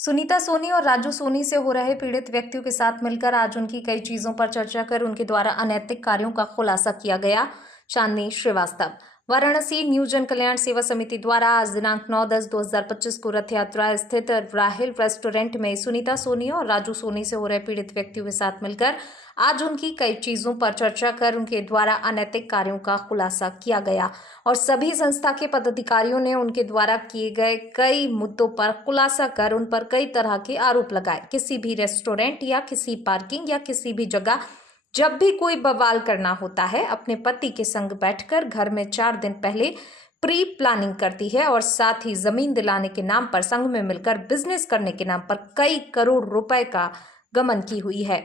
सुनीता सोनी और राजू सोनी से हो रहे पीड़ित व्यक्तियों के साथ मिलकर आज उनकी कई चीजों पर चर्चा कर उनके द्वारा अनैतिक कार्यों का खुलासा किया गया। चांदनी श्रीवास्तव। वाराणसी न्यू जन कल्याण सेवा समिति द्वारा आज दिनांक 9/10/2025 को रथ यात्रा स्थित राहिल रेस्टोरेंट में सुनीता सोनी और राजू सोनी से हो रहे पीड़ित व्यक्तियों के साथ मिलकर आज उनकी कई चीजों पर चर्चा कर उनके द्वारा अनैतिक कार्यों का खुलासा किया गया और सभी संस्था के पदाधिकारियों ने उनके द्वारा किए गए कई मुद्दों पर खुलासा कर उन पर कई तरह के आरोप लगाए। किसी भी रेस्टोरेंट या किसी पार्किंग या किसी भी जगह जब भी कोई बवाल करना होता है, अपने पति के संग बैठकर घर में 4 दिन पहले प्री प्लानिंग करती है और साथ ही जमीन दिलाने के नाम पर संग में मिलकर बिजनेस करने के नाम पर कई करोड़ रुपए का गमन की हुई है।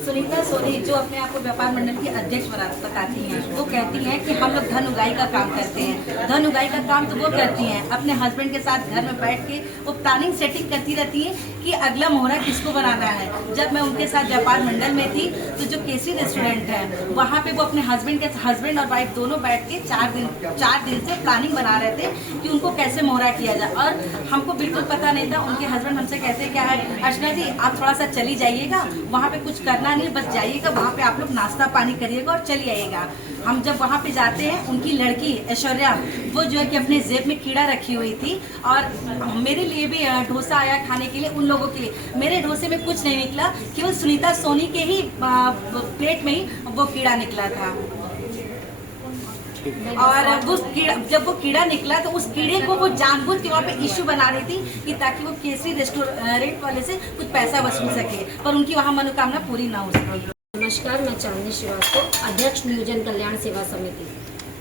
सुनीता सोनी जो अपने आप को व्यापार मंडल की अध्यक्ष बताती हैं, वो कहती हैं कि हम लोग धन उगाई का काम करते हैं। धन उगाई का काम तो वो करती हैं, अपने हस्बैंड के साथ घर में बैठ के वो प्लानिंग सेटिंग करती रहती हैं कि अगला मोहरा किसको बनाना है। जब मैं उनके साथ व्यापार मंडल में थी तो जो केसी रेस्टोरेंट है वहाँ पे वो अपने हस्बैंड और वाइफ दोनों बैठ के 4 दिन से प्लानिंग बना रहे थे कि उनको कैसे मोहरा किया जाए। और हमको बिल्कुल पता नहीं था। उनके हस्बैंड हमसे कहते हैं क्या है अर्चना जी, आप थोड़ा सा चली जाइएगा, वहाँ पे कुछ करना नहीं, बस जाइएगा, वहाँ पे आप लोग नाश्ता पानी करिएगा और चली आइएगा। हम जब वहाँ पे जाते हैं, उनकी लड़की ऐश्वर्या वो जो है कि अपने जेब में कीड़ा रखी हुई थी और मेरे लिए भी डोसा आया खाने के लिए, उन लोगों के लिए। मेरे डोसे में कुछ नहीं निकला, केवल सुनीता सोनी के ही प्लेट में ही वो कीड़ा निकला था। और वो जब वो कीड़ा निकला तो उस कीड़े को वो जानबूझ के वहाँ पे इश्यू बना रही थी कि ताकि वो केसरी रेस्टोरेंट वाले से कुछ पैसा वसूल सके, पर उनकी वहाँ मनोकामना पूरी ना हो सके। नमस्कार, मैं चांदनी श्रीवास्तव, अध्यक्ष न्यू जन कल्याण सेवा समिति।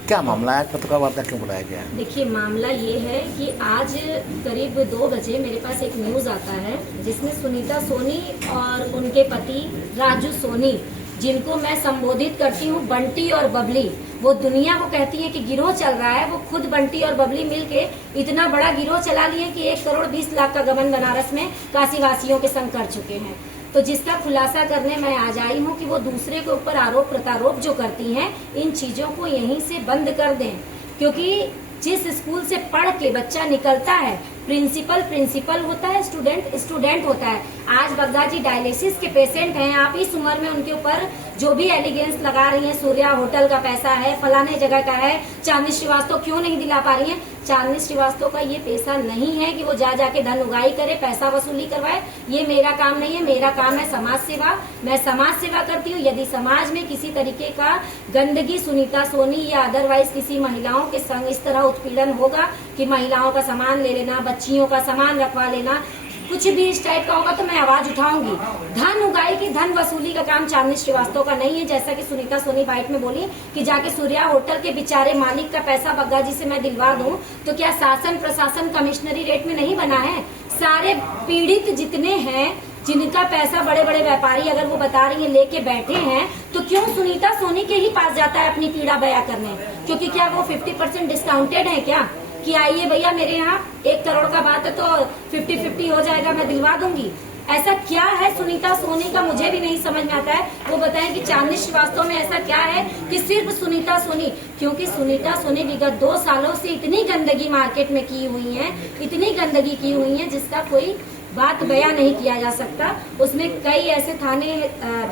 क्या मामला है? पत्रकार वार्ता क्यों बुलाया गया है? देखिए, मामला ये है कि आज करीब 2 बजे मेरे पास एक न्यूज आता है जिसमें सुनीता सोनी और उनके पति राजू सोनी, जिनको मैं संबोधित करती हूँ बंटी और बबली, वो दुनिया को कहती है कि गिरोह चल रहा है। वो खुद बंटी और बबली मिलके इतना बड़ा गिरोह चला लिए कि 1 करोड़ 20 लाख का गबन बनारस में काशी वासियों के संग कर चुके हैं। तो जिसका खुलासा करने मैं आज आई हूँ कि वो दूसरे के ऊपर आरोप प्रत्यारोप जो करती हैं, इन चीजों को यहीं से बंद कर दें, क्योंकि जिस स्कूल से पढ़ के बच्चा निकलता है, प्रिंसिपल होता है, स्टूडेंट होता है। आज बग्गा जी डायलिसिस के पेशेंट हैं, आप इस उम्र में उनके ऊपर जो भी एलिगेंस लगा रही हैं, सूर्या होटल का पैसा है, फलाने जगह का है, चांदनी श्रीवास्तव क्यों नहीं दिला पा रही हैं। चांदनी श्रीवास्तव का ये पेशा नहीं है कि वो जाके धन उगाई करे, पैसा वसूली करवाए। ये मेरा काम नहीं है। मेरा काम है समाज सेवा। मैं समाज सेवा करती हूँ। यदि समाज में किसी तरीके का गंदगी सुनीता सोनी या अदरवाइज किसी महिलाओं के संग इस तरह उत्पीड़न होगा कि महिलाओं का सामान ले लेना, बच्चियों का सामान रखवा लेना, कुछ भी इस टाइप का होगा तो मैं आवाज उठाऊंगी। धन उगाई की धन वसूली का काम चांदनी श्रीवास्तव का नहीं है। जैसा कि सुनीता सोनी बाइट में बोली कि जाके सूर्या होटल के बेचारे मालिक का पैसा बग्गा जी से मैं दिलवा दूं, तो क्या शासन प्रशासन कमिश्नरी रेट में नहीं बना है? सारे पीड़ित जितने हैं, जिनका पैसा बड़े बड़े व्यापारी अगर वो बता रही है लेके बैठे हैं, तो क्यों सुनीता सोनी के ही पास जाता है अपनी पीड़ा बयां करने? क्योंकि क्या वो 50% डिस्काउंटेड है क्या कि आइए भैया मेरे यहाँ 1 करोड़ का बात है तो 50-50 हो जाएगा, मैं दिलवा दूंगी? ऐसा क्या है सुनीता सोनी का, मुझे भी नहीं समझ में आता है। वो बताएं कि चांदनी श्रीवास्तव में ऐसा क्या है कि सिर्फ सुनीता सोनी, क्योंकि सुनीता सोनी विगत 2 सालों से इतनी गंदगी मार्केट में की हुई है, इतनी गंदगी की हुई है जिसका कोई बात बयां नहीं किया जा सकता। उसमें कई ऐसे थाने,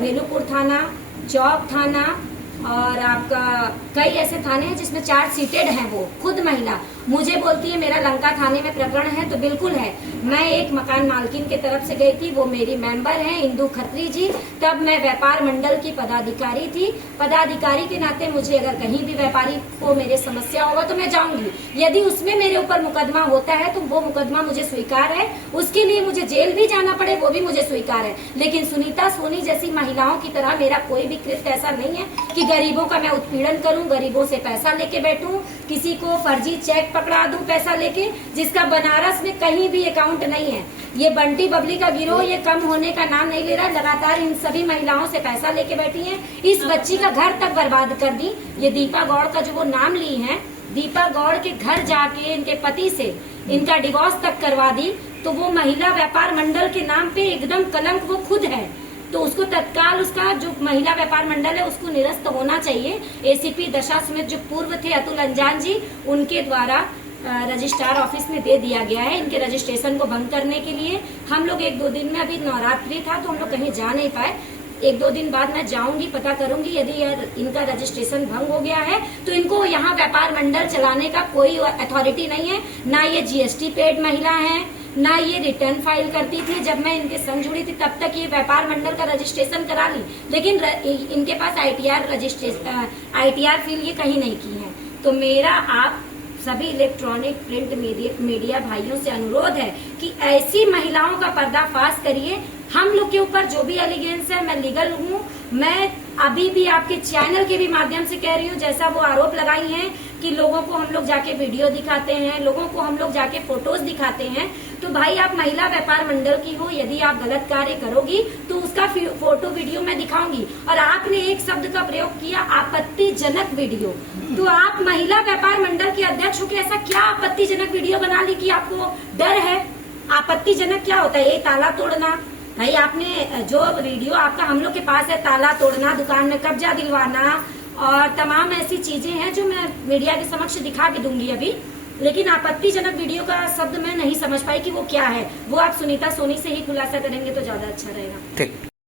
भेलूपुर थाना, चौक थाना और आपका कई ऐसे थाने हैं जिसमें चार्ज सीटेड हैं। वो खुद महिला मुझे बोलती है मेरा लंका थाने में प्रकरण है, तो बिल्कुल है। मैं एक मकान मालकिन के तरफ से गई थी, वो मेरी मेंबर हैं इंदू खत्री जी। तब मैं व्यापार मंडल की पदाधिकारी थी। पदाधिकारी के नाते मुझे अगर कहीं भी व्यापारी को मेरे समस्या होगा तो मैं जाऊंगी। यदि उसमें मेरे ऊपर मुकदमा होता है तो वो मुकदमा मुझे स्वीकार है, उसके लिए मुझे जेल भी जाना पड़े वो भी मुझे स्वीकार है। लेकिन सुनीता सोनी जैसी महिलाओं की तरह मेरा कोई भी कृत्य ऐसा नहीं है कि गरीबों का मैं उत्पीड़न करूं, गरीबों से पैसा लेके बैठूं, किसी को फर्जी चेक पकड़ा दूं पैसा लेके, जिसका बनारस में कहीं भी अकाउंट नहीं है। ये बंटी बबली का गिरोह ये कम होने का नाम नहीं ले रहा, लगातार इन सभी महिलाओं से पैसा लेके बैठी हैं। इस बच्ची का घर तक बर्बाद कर दी। ये दीपा गौड़ का जो वो नाम ली है, दीपा गौड़ के घर जाके इनके पति से इनका डिवोर्स तक करवा दी। तो वो महिला व्यापार मंडल के नाम पे एकदम कलंक वो खुद है। तो उसको तत्काल, उसका जो महिला व्यापार मंडल है उसको निरस्त होना चाहिए। एसीपी दशा समेत जो पूर्व थे अतुल अंजान जी, उनके द्वारा रजिस्ट्रार ऑफिस में दे दिया गया है इनके रजिस्ट्रेशन को भंग करने के लिए। हम लोग 1-2 दिन में, अभी नवरात्रि था तो हम लोग कहीं जा नहीं पाए, 1-2 दिन बाद मैं जाऊंगी, पता करूंगी यदि इनका रजिस्ट्रेशन भंग हो गया है तो इनको यहाँ व्यापार मंडल चलाने का कोई अथॉरिटी नहीं है। ना ये GST पेड महिला है, ना ये रिटर्न फाइल करती थी। जब मैं इनके संग जुड़ी थी तब तक ये व्यापार मंडल का रजिस्ट्रेशन करा ली, लेकिन इनके पास ITR फील ये कहीं नहीं की है। तो मेरा आप सभी इलेक्ट्रॉनिक प्रिंट मीडिया भाइयों से अनुरोध है कि ऐसी महिलाओं का पर्दाफाश करिए। हम लोग के ऊपर जो भी एलिगेंस है, मैं लीगल हूँ, मैं अभी भी आपके चैनल के भी माध्यम से कह रही हूँ, जैसा वो आरोप लगाई हैं कि लोगों को हम लोग जाके वीडियो दिखाते हैं, लोगों को हम लोग जाके फोटोज दिखाते हैं, तो भाई आप महिला व्यापार मंडल की हो, यदि आप गलत कार्य करोगी तो उसका फोटो वीडियो मैं दिखाऊंगी। और आपने एक शब्द का प्रयोग किया, आपत्तिजनक वीडियो, तो आप महिला व्यापार मंडल के अध्यक्ष हो के ऐसा क्या आपत्तिजनक वीडियो बना ली कि आपको डर है? आपत्तिजनक क्या होता है? ये ताला तोड़ना भाई, आपने जो वीडियो आपका हम लोग के पास है, ताला तोड़ना, दुकान में कब्जा दिलवाना और तमाम ऐसी चीजें हैं जो मैं मीडिया के समक्ष दिखा के दूंगी अभी। लेकिन आपत्तिजनक वीडियो का शब्द मैं नहीं समझ पाई कि वो क्या है। वो आप सुनीता सोनी से ही खुलासा करेंगे तो ज्यादा अच्छा रहेगा। ठीक।